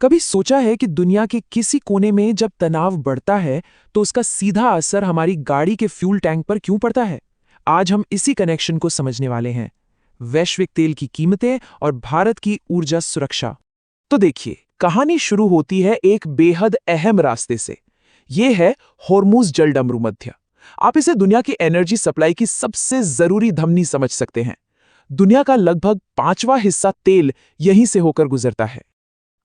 कभी सोचा है कि दुनिया के किसी कोने में जब तनाव बढ़ता है तो उसका सीधा असर हमारी गाड़ी के फ्यूल टैंक पर क्यों पड़ता है? आज हम इसी कनेक्शन को समझने वाले हैं। वैश्विक तेल की कीमतें और भारत की ऊर्जा सुरक्षा। तो देखिए, कहानी शुरू होती है एक बेहद अहम रास्ते से। यह है होर्मुज जलडमरू मध्य। आप इसे दुनिया की एनर्जी सप्लाई की सबसे जरूरी धमनी समझ सकते हैं। दुनिया का लगभग 5वां हिस्सा तेल यहीं से होकर गुजरता है।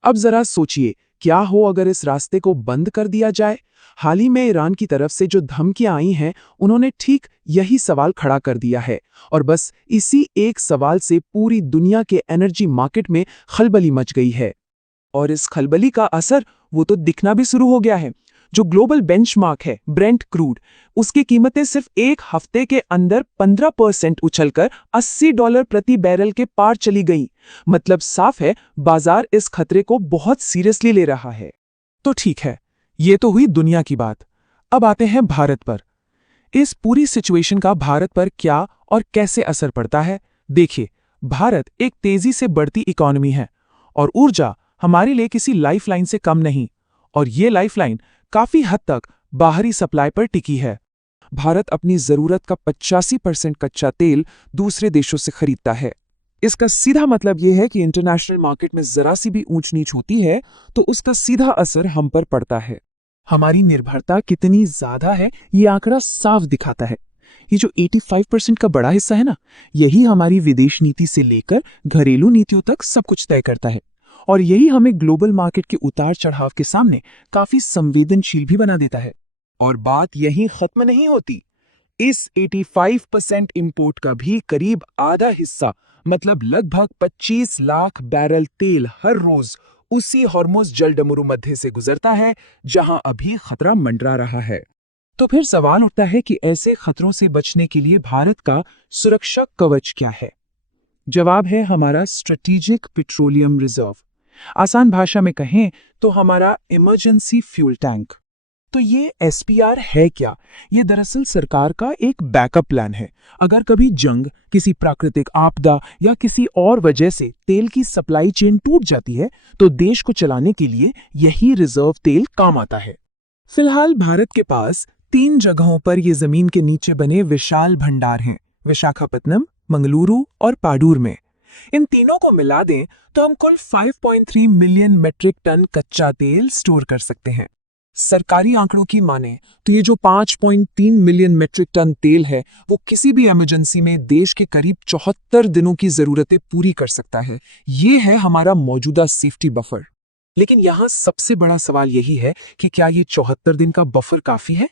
अब जरा सोचिए, क्या हो अगर इस रास्ते को बंद कर दिया जाए? हाल ही में ईरान की तरफ से जो धमकियां आई हैं, उन्होंने ठीक यही सवाल खड़ा कर दिया है। और बस इसी एक सवाल से पूरी दुनिया के एनर्जी मार्केट में खलबली मच गई है। और इस खलबली का असर वो तो दिखना भी शुरू हो गया है। जो ग्लोबल बेंचमार्क है ब्रेंट क्रूड, उसकी कीमतें सिर्फ एक हफ्ते के अंदर 15% उछलकर $80 प्रति बैरल के पार चली गई। मतलब साफ है, बाजार इस खतरे को बहुत सीरियसली ले रहा है। तो ठीक है, ये तो हुई दुनिया की बात। अब आते हैं भारत पर। इस पूरी सिचुएशन का भारत पर क्या और कैसे असर पड़ता है? देखिए, भारत एक तेजी से बढ़ती इकोनॉमी है और ऊर्जा हमारे लिए किसी लाइफलाइन से कम नहीं। और ये लाइफलाइन काफी हद तक बाहरी सप्लाई पर टिकी है। भारत अपनी जरूरत का 85% कच्चा तेल दूसरे देशों से खरीदता है। इसका सीधा मतलब यह है कि इंटरनेशनल मार्केट में जरा सी भी ऊंच नीच होती है तो उसका सीधा असर हम पर पड़ता है। हमारी निर्भरता कितनी ज्यादा है, ये आंकड़ा साफ दिखाता है। ये जो 85% का बड़ा हिस्सा है ना, यही हमारी विदेश नीति से लेकर घरेलू नीतियों तक सब कुछ तय करता है। और यही हमें ग्लोबल मार्केट के उतार चढ़ाव के सामने काफी संवेदनशील भी बना देता है। और बात यहीं खत्म नहीं होती। इस 85% इंपोर्ट का भी करीब आधा हिस्सा, मतलब लगभग 25 लाख बैरल तेल हर रोज उसी हॉर्मुज जलडमरू मध्य से गुजरता है, जहां अभी खतरा मंडरा रहा है। तो फिर सवाल उठता है कि ऐसे खतरों से बचने के लिए भारत का सुरक्षा कवच क्या है? जवाब है हमारा स्ट्रेटेजिक पेट्रोलियम रिजर्व। आसान भाषा में कहें तो हमारा इमरजेंसी फ्यूल टैंक। तो ये एसपीआर है क्या? ये दरअसल सरकार का एक बैकअप प्लान है। अगर कभी जंग, किसी प्राकृतिक आपदा या किसी और वजह से तेल की सप्लाई चेन टूट जाती है तो देश को चलाने के लिए यही रिजर्व तेल काम आता है। फिलहाल भारत के पास 3 जगहों पर ये जमीन के नीचे बने विशाल भंडार हैं, विशाखापत्तनम, मंगलुरु और पाडूर में। इन तीनों को मिला दें तो हम कुल 5.3 मिलियन मेट्रिक टन कच्चा तेल स्टोर कर सकते हैं। सरकारी आंकड़ों की माने तो ये जो 5.3 मिलियन मेट्रिक टन तेल है, वो किसी भी इमरजेंसी में देश के करीब 74 दिनों की जरूरतें पूरी कर सकता है। ये है हमारा मौजूदा सेफ्टी बफर। लेकिन यहाँ सबसे बड़ा सवाल यही है कि क्या ये 74 दिन का बफर काफी है?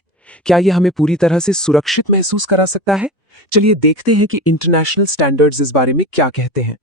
क्या ये हमें पूरी तरह से सुरक्षित महसूस करा सकता है? चलिए देखते हैं कि इंटरनेशनल स्टैंडर्ड्स इस बारे में क्या कहते हैं।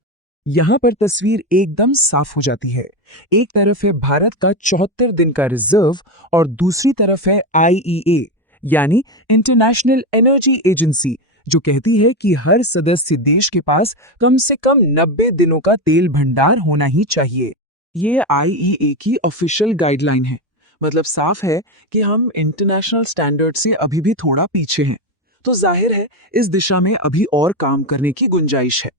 यहाँ पर तस्वीर एकदम साफ हो जाती है। एक तरफ है भारत का 74 दिन का रिजर्व और दूसरी तरफ है आईईए यानी इंटरनेशनल एनर्जी एजेंसी, जो कहती है कि हर सदस्य देश के पास कम से कम 90 दिनों का तेल भंडार होना ही चाहिए। ये आईईए की ऑफिशियल गाइडलाइन है। मतलब साफ है कि हम इंटरनेशनल स्टैंडर्ड से अभी भी थोड़ा पीछे हैं। तो जाहिर है इस दिशा में अभी और काम करने की गुंजाइश है।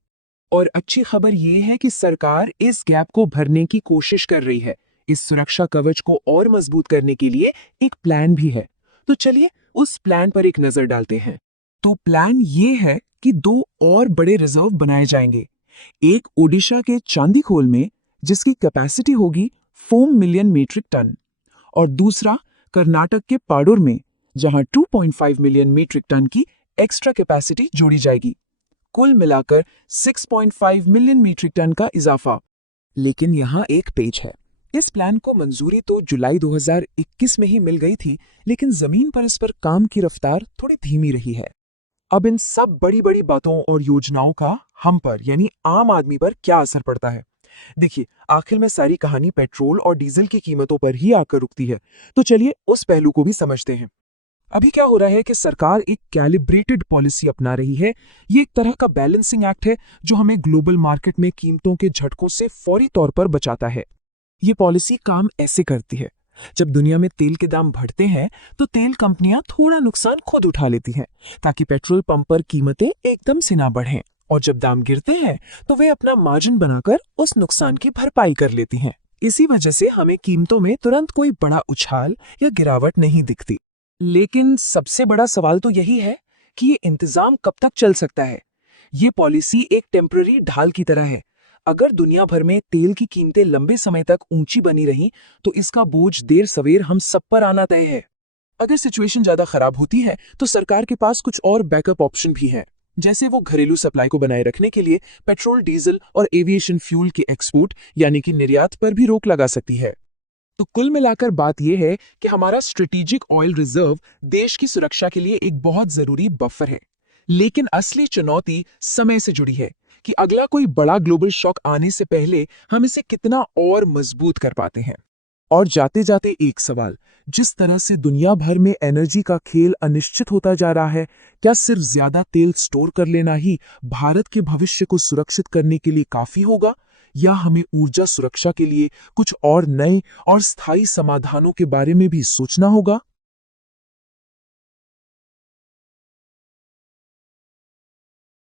और अच्छी खबर यह है कि सरकार इस गैप को भरने की कोशिश कर रही है। इस सुरक्षा कवच को और मजबूत करने के लिए एक प्लान भी है। तो चलिए उस प्लान पर एक नजर डालते हैं। तो प्लान ये है कि 2 और बड़े रिजर्व बनाए जाएंगे। एक ओडिशा के चांदीखोल में, जिसकी कैपेसिटी होगी 4 मिलियन मीट्रिक टन, और दूसरा कर्नाटक के पाडूर में, जहां 2.5 मिलियन मीट्रिक टन की एक्स्ट्रा कैपेसिटी जोड़ी जाएगी। कुल मिलाकर 6.5 मिलियन मीट्रिक टन का इजाफा। लेकिन यहाँ एक पेच है। इस प्लान को मंजूरी तो जुलाई 2021 में ही मिल गई थी, लेकिन जमीन पर इस पर काम की रफ्तार थोड़ी धीमी रही है। अब इन सब बड़ी बड़ी बातों और योजनाओं का हम पर यानी आम आदमी पर क्या असर पड़ता है? देखिए, आखिर में सारी कहानी पेट्रोल और डीजल की कीमतों पर ही आकर रुकती है। तो चलिए उस पहलू को भी समझते हैं। अभी क्या हो रहा है कि सरकार एक कैलिब्रेटेड पॉलिसी अपना रही है। ये एक तरह का बैलेंसिंग एक्ट है जो हमें ग्लोबल मार्केट में कीमतों के झटकों से फौरी तौर पर बचाता है। ये पॉलिसी काम ऐसे करती है, जब दुनिया में तेल के दाम बढ़ते हैं तो तेल कंपनियां थोड़ा नुकसान खुद उठा लेती हैं, ताकि पेट्रोल पंप पर कीमतें एकदम से ना बढ़ें। और जब दाम गिरते हैं तो वे अपना मार्जिन बनाकर उस नुकसान की भरपाई कर लेती हैं। इसी वजह से हमें कीमतों में तुरंत कोई बड़ा उछाल या गिरावट नहीं दिखती। लेकिन सबसे बड़ा सवाल तो यही है कि ये इंतजाम कब तक चल सकता है। ये पॉलिसी एक टेम्पररी ढाल की तरह है। अगर दुनिया भर में तेल की कीमतें लंबे समय तक ऊंची बनी रहीं, तो इसका बोझ देर सवेर हम सब पर आना तय है। अगर सिचुएशन ज्यादा खराब होती है, तो सरकार के पास कुछ और बैकअप ऑप्शन भी है, जैसे वो घरेलू सप्लाई को बनाए रखने के लिए पेट्रोल, डीजल और एविएशन फ्यूल के एक्सपोर्ट यानी कि निर्यात पर भी रोक लगा सकती है। तो कुल मिलाकर बात यह है कि हमारा स्ट्रेटेजिक ऑयल रिजर्व देश की सुरक्षा के लिए एक बहुत जरूरी बफर है। लेकिन असली चुनौती समय से जुड़ी है कि अगला कोई बड़ा ग्लोबल शॉक आने से पहले हम इसे कितना और मजबूत कर पाते हैं। और जाते जाते एक सवाल, जिस तरह से दुनिया भर में एनर्जी का खेल अनिश्चित होता जा रहा है, क्या सिर्फ ज्यादा तेल स्टोर कर लेना ही भारत के भविष्य को सुरक्षित करने के लिए काफी होगा, या हमें ऊर्जा सुरक्षा के लिए कुछ और नए और स्थायी समाधानों के बारे में भी सोचना होगा?